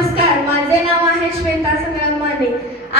नमस्कार, माझे नाव आहे श्वेता संग्राम माने.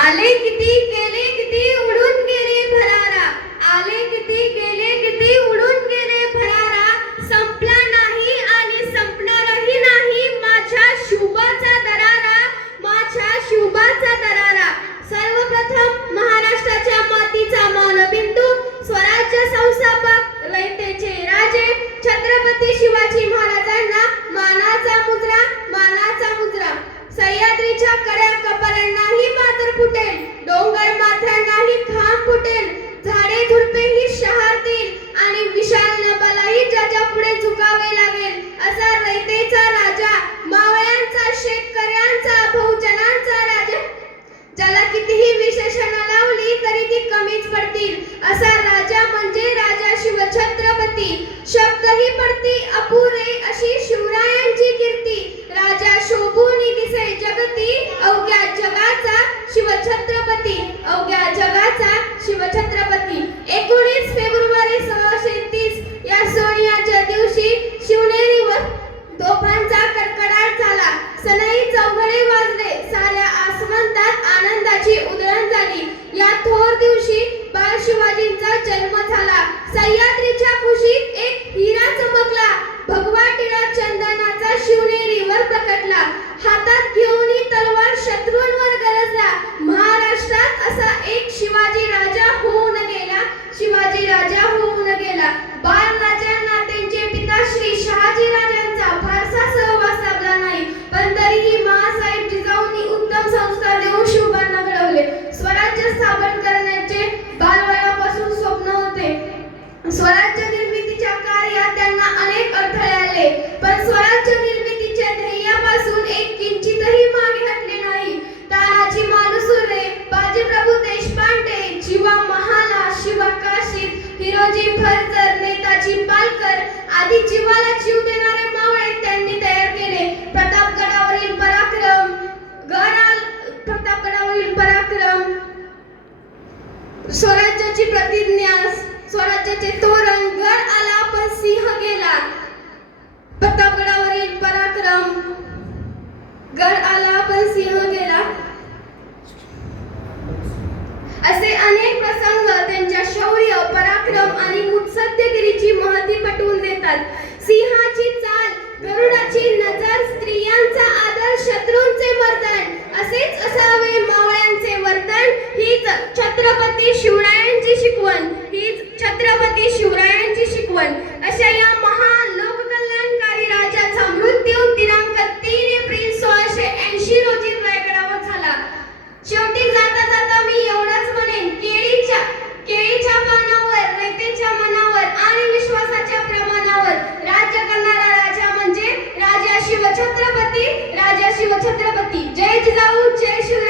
आले किती गेले किती उडून गेले भरारा. आले किती गेले किती उडून गेले भरारा. संपला नाही आणि संपणारही नाही माझ्या शुभाचा दरारा. माझ्या शुभाचा दरारा. सर्वप्रथम महाराष्ट्राच्या मातीचा मानबिंदू, स्वराज्य संस्थापक, रयतेचे राजे छत्रपती शिवाजी महाराजांना मानाचा मुजरा, मानाचा मुजरा. सह्याद्रीच्या कड्या कपारांनाही मातर फुटेल, डोंगर माथ्यांनाही खांब फुटेल, झाडे झुडपेही शहारतील आणि विशाल नभालाही ज्याच्या पुढे झुकावे लागेल असा रयतेचा राजा, मावळ्यांचा, शेतकऱ्यांचा, बहुजनांचा राजा, ज्याला कितीही विशेषणं लावली तरी ती कमीच पडतील असा राजा म्हणजे राजा शिवछत्रपती. शब्दही पडती अपुरे अशी शिवरायांची कीर्ती. राजा शोभूनी दिसे जगती, अवघ्या जगाचा शिवछत्रपती, अवघ्या जगाचा शिवछत्रपती. 19 फेब्रुवारी 1630 या सोनियाच्या दिवशी शिवनेरीवर तोफांचा कडकडाट झाला. सनई चौघडे वाजले. साऱ्या आसमंतात आनंदाची उधळण झाली. या थोर दिवशी बाळ शिवाजींचा जन्म झाला. सह्याद्रीच्या कुशीत एक हिरा चमकला. भगवा टिळा चंदनाचा शिवनेरीवर प्रकटला. हातात घेऊन तलवार शत्रूंवर गरजला. महाराष्ट्रात असा एक शिवाजी राजा होऊन गेला. शिवाजी राजा होऊन गेला. बाळ राजांना त्यांचे पिता श्री शहाजी राजांचा फारसा सहवास लाभला नाही, पण तरीही महासाहेब जिजाऊंनी उत्तम संस्कार देऊन शिवबांना घडवले. स्वराज्य स्थापन करण्याचे बालवयापासून स्वप्न होते. स्वराज्य निर्मितीच्या कार्यात त्यांना अनेक अडथळे आले, पण स्वराज्य निर्मितीच्या ध्येयापासून एक किंचितही मागे हटले नाही. तानाजी मालुसरे, बाजीप्रभू देशपांडे, जीवा महाला, शिवा काशीद, हिरोजी फर्जर, नेताजी पालकर आदी जीवाला जीव देणारे मावळे त्यांनी तयार केले. प्रतापगडावरील पराक्रम, प्रतापगडावरील पराक्रम, स्वराज्याची प्रतिज्ञा, स्वराज्याचे तोरण, गड आला पण सिंह गेला. प्रतापगडावरील पराक्रम, गड आला पण सिंह गेला असे अनेक प्रसंग त्यांच्या शौर्य, पराक्रम आणि मुत्सद्देगिरीची महती पटवून देतात. सिंहाची चाल, गरुडाची नजर, स्त्रियांचा आदर, शत्रूंचे मर्दन, असेच असावे मावळ्यांचे वर्तन. हीच छत्रपती शिवरायांची शिकवण, हीच छत्रपती शिवरायांची शिकवण. अशा या महान लोककल्याणकारी राजाचा मृत्यू दिनांक 3 एप्रिल 1680 रोजी रायगडावर झाला. शेवटी जाता जाता मी एवढंच म्हणेन, केळीच्या पानावर, रयतेच्या मनावर आणि विश्वासाच्या प्रमाणावर राज्य करणारा राजा म्हणजे राजा शिवछत्रपती, राजा शिवछत्रपती. जय जिजाऊ, जय शिवराय.